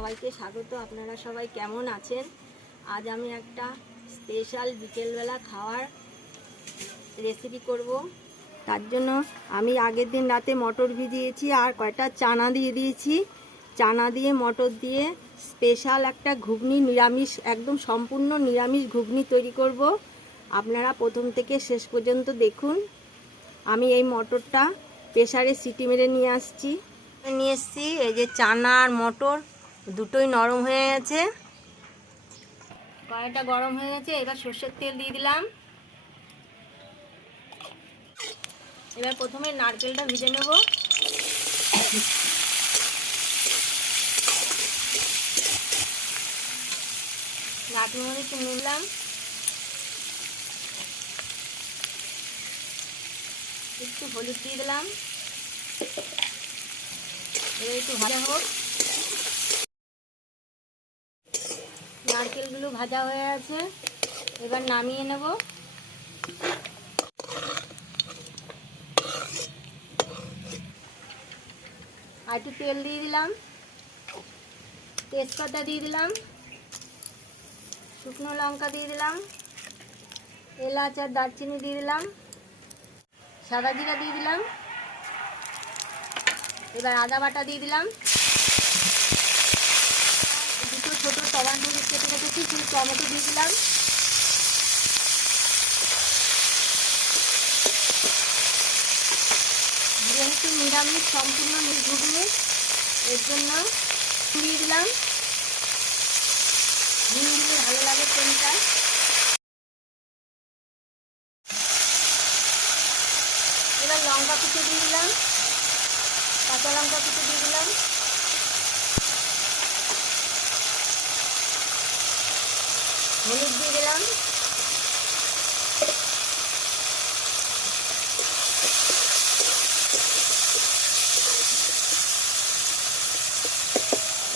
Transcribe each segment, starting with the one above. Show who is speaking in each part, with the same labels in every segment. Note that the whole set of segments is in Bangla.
Speaker 1: সবাইকে স্বাগত। আপনারা সবাই কেমন আছেন? আজ আমি একটা স্পেশাল বিকেলবেলা খাওয়ার রেসিপি করব। তার জন্য আমি আগের দিন রাতে মটর ভিজিয়েছি আর কয়টা চানা দিয়ে দিয়েছি। চানা দিয়ে, মটর দিয়ে স্পেশাল একটা ঘুগনি নিরামিষ, একদম সম্পূর্ণ নিরামিষ ঘুগনি তৈরি করব। আপনারা প্রথম থেকে শেষ পর্যন্ত দেখুন। আমি এই মটরটা প্রেসারে সিটি মেরে নিয়ে আসছি। নিয়ে এসছি এই যে চানা আর মটর। দুটোই নরম হয়ে গেছে। কড়াইটা গরম হয়ে গেছে, এবার সর্ষের তেল দিয়ে দিলাম। এবার প্রথমে নারকেলটা ভিজে নেব। নারকেল মরিচ নিলাম একটু হলুদ দিয়ে দিলাম। এবার একটু ভালো হোক। নারকেলগুলো ভাজা হয়ে আছে। এবার নামিয়ে নেব। আর একটু তেল দিয়ে দিলাম। তেজপাতা দিয়ে দিলাম। শুকনো লঙ্কা দিয়ে দিলাম। এলাচ আর দারচিনি দিয়ে দিলাম। সাদা জিরা দিয়ে দিলাম। এবার আদা বাটা দিয়ে দিলাম। ছোটো টমাটো কেটে রেখেছি সেই টমেটো দিয়ে দিলাম। যেহেতু নিরামিষ সম্পূর্ণ ঘুগনি। এর জন্য দিয়ে দিলাম। নুন দিলে ভালো লাগে কোনটা এবার লঙ্কা কুচি দিয়ে দিলাম। কাঁচা লঙ্কা কুচি দিয়ে দিলাম। হলুদ দিয়ে দিলাম।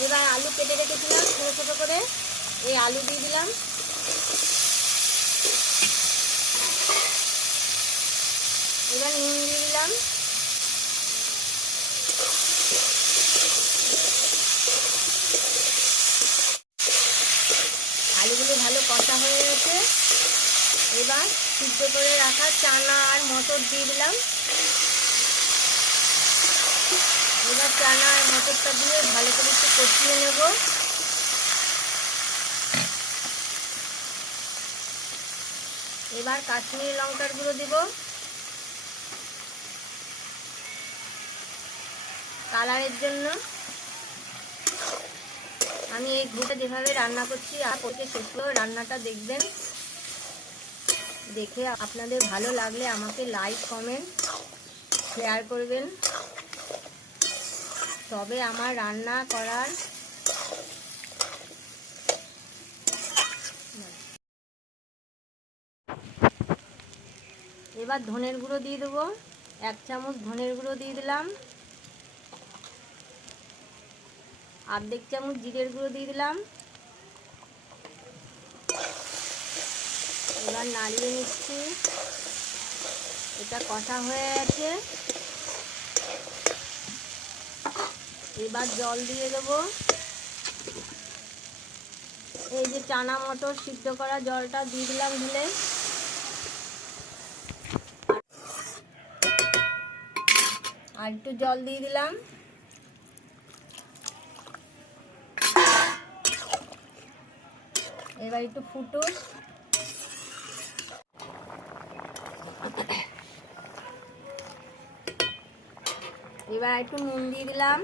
Speaker 1: এবার আলু কেটে রেখেছিলাম ছোটো ছোটো করে। এই আলু দিয়ে দিলাম। এবার নুন দিয়ে দিলাম আলুগুলো ভালো কষা হয়ে গেছে এবার সিদ্ধ করে রাখা চানা আর মটর দিয়ে দিলাম। এবার চানা আর মটরটা দিয়ে ভালো করে একটু কষিয়ে নেব। এবার কাশ্মীরি লঙ্কার গুঁড়ো দিব। কালারের জন্য আমি এই ঘুটা যেভাবে রান্না করছি, আর করতে শেষ রান্নাটা দেখবেন। দেখে আপনাদের ভালো লাগলে আমাকে লাইক কমেন্ট শেয়ার করবেন। তবে আমার রান্না করার এবার ধনের গুঁড়ো দিয়ে দেবো। এক চামচ ধনের গুঁড়ো দিয়ে দিলাম। আর্ধেক চামচ জিরের গুঁড়ো দিয়ে দিলাম। এবার নাড়িয়ে নিচ্ছি। এটা কষা হয়ে গেছে? এবার জল দিয়ে দেবো। এই যে চানা মটর সিদ্ধ করা জলটা দিয়ে দিলাম ঢেলে। আর একটু জল দিয়ে দিলাম। এবার একটু ফুটুন এবার একটু নুন দিয়ে দিলাম।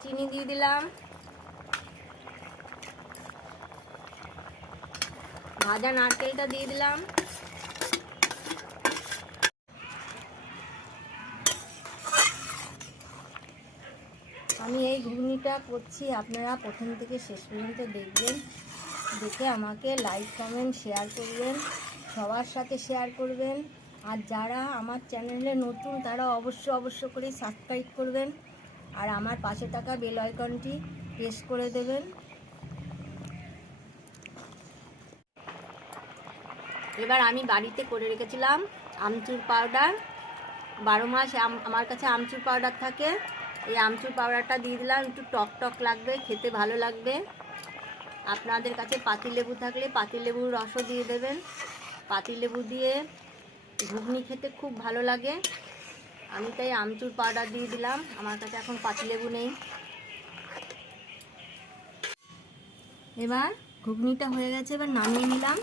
Speaker 1: চিনি দিয়ে দিলাম। ভাজা নারকেলটা দিয়ে দিলাম। আমি এই ঘুগনিটা করছি, আপনারা প্রথম থেকে শেষ পর্যন্ত দেখবেন। দেখে আমাকে লাইক কমেন্ট শেয়ার করবেন, সবার সাথে শেয়ার করবেন। আর যারা আমার চ্যানেলে নতুন, তারা অবশ্য অবশ্য করে সাবস্ক্রাইব করবেন। আর আমার পাশে থাকা বেল আইকনটি প্রেস করে দেবেন। এবার আমি বাড়িতে করে রেখেছিলাম আমচুর পাউডার বারো মাস আম- আমার কাছে আমচুর পাউডার থাকে। এই আমচুর পাউডারটা দিয়ে দিলাম, একটু টক টক লাগবে, খেতে ভালো লাগবে। আপনাদের কাছে পাতিলেবু থাকলে পাতিলেবুর রসও দিয়ে দেবেন। পাতিলেবু দিয়ে ঘুগনি খেতে খুব ভালো লাগে। আমি তাই আমচুর পাউডার দিয়ে দিলাম, আমার কাছে এখন পাতিলেবু নেই। এবার ঘুগনিটা হয়ে গেছে, এবার নামিয়ে নিলাম।